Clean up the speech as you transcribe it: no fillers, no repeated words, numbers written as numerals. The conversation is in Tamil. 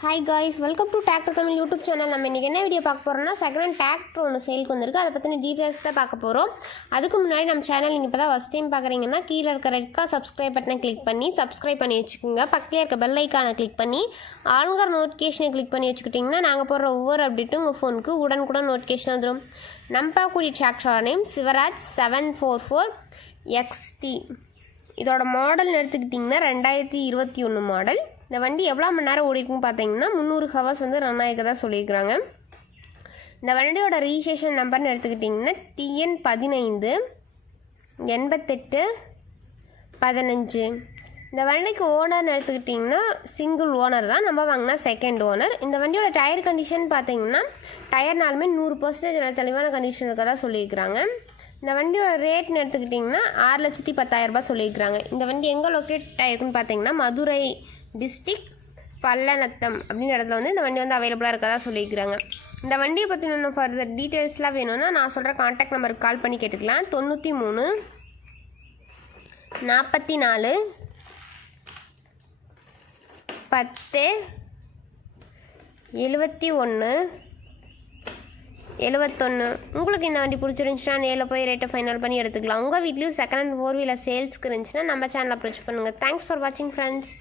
Hi guys, welcome to tractor Tamil YouTube channel. நம்ம இன்றைக்கி என்ன வீடியோ பார்க்க போகிறோம்னா, செகண்ட் ஹேண்ட் டிராக்டர் ஒன்று சேலுக்கு வந்திருக்கு. அதை பற்றின டீட்டெயில்ஸ் தான் பார்க்க போகிறோம். அதுக்கு முன்னாடி நம்ம சேனல் நீங்கள் இப்போ தான் ஃபஸ்ட் டைம் பார்க்குறீங்கன்னா, கீழே இருக்க ரெட் கலர் சப்ஸ்கிரைப் பட்டனை கிளிக் பண்ணி சப்ஸ்கிரைப் பண்ணி வச்சுக்கோங்க. பக்கத்தில் இருக்க பெல் ஐக்கானை கிளிக் பண்ணி ஆளுங்கிற நோட்டிஃபிகேஷனை கிளிக் பண்ணி வச்சுக்கிட்டிங்கன்னா, நாங்கள் போடுற ஒவ்வொரு அப்டேட்டும் உங்கள் ஃபோனுக்கு உடனுக்குடன் நோட்டிஃபிகேஷன் வந்துடும். நம்ம பார்க்கக்கூடிய டிராக்டர் நேம் சிவராஜ் 744 XT. இதோட மாடல் எடுத்துக்கிட்டிங்கன்னா 2021 மாடல். இந்த வண்டி எவ்வளோ மணி நேரம் ஓடிருக்குன்னு பார்த்தீங்கன்னா 300 ஹவர்ஸ் வந்து ரன் ஆகிக்கதா சொல்லியிருக்கிறாங்க. இந்த வண்டியோட ரிஜிஸ்ட்ரேஷன் நம்பர்னு எடுத்துக்கிட்டிங்கன்னா TN 15 88 15. இந்த வண்டிக்கு ஓனர்னு எடுத்துக்கிட்டிங்கன்னா சிங்கிள் ஓனர் தான், நம்ம வாங்கினா செகண்ட் ஓனர். இந்த வண்டியோட டயர் கண்டிஷன் பார்த்தீங்கன்னா டயர்னாலுமே 100% தெளிவான கண்டிஷன் இருக்கதா சொல்லியிருக்கிறாங்க. இந்த வண்டியோட ரேட்னு எடுத்துக்கிட்டிங்கன்னா 6,10,000 ரூபாய் சொல்லியிருக்கிறாங்க. இந்த வண்டி எங்கே லொக்கேட் ஆகிருக்குன்னு பார்த்தீங்கன்னா மதுரை டிஸ்ட்ரிக்ட் பல்லநத்தம் அப்படின்ற இடத்துல வந்து இந்த வண்டி வந்து அவைலபிளாக இருக்கதா சொல்லியிருக்கிறாங்க. இந்த வண்டியை பற்றி இன்னும் ஃபர்தர் டீட்டெயில்ஸ்லாம் வேணும்னா நான் சொல்கிற கான்டாக்ட் நம்பருக்கு கால் பண்ணி கேட்டுக்கலாம். 93 44 10 71 71. உங்களுக்கு இந்த வண்டி பிடிச்சிருந்துச்சுன்னா நேரில் போய் ரேட்டை ஃபைனல் பண்ணி எடுத்துக்கலாம். உங்கள் வீட்லேயும் செகண்ட் ஹேண்ட் 4 வீலர் சேல்ஸ்க்கு இருந்துச்சுன்னா நம்ம சேனல் அப்ரோச் பண்ணுங்கள். தேங்க்ஸ் ஃபார் வாட்சிங் ஃப்ரெண்ட்ஸ்.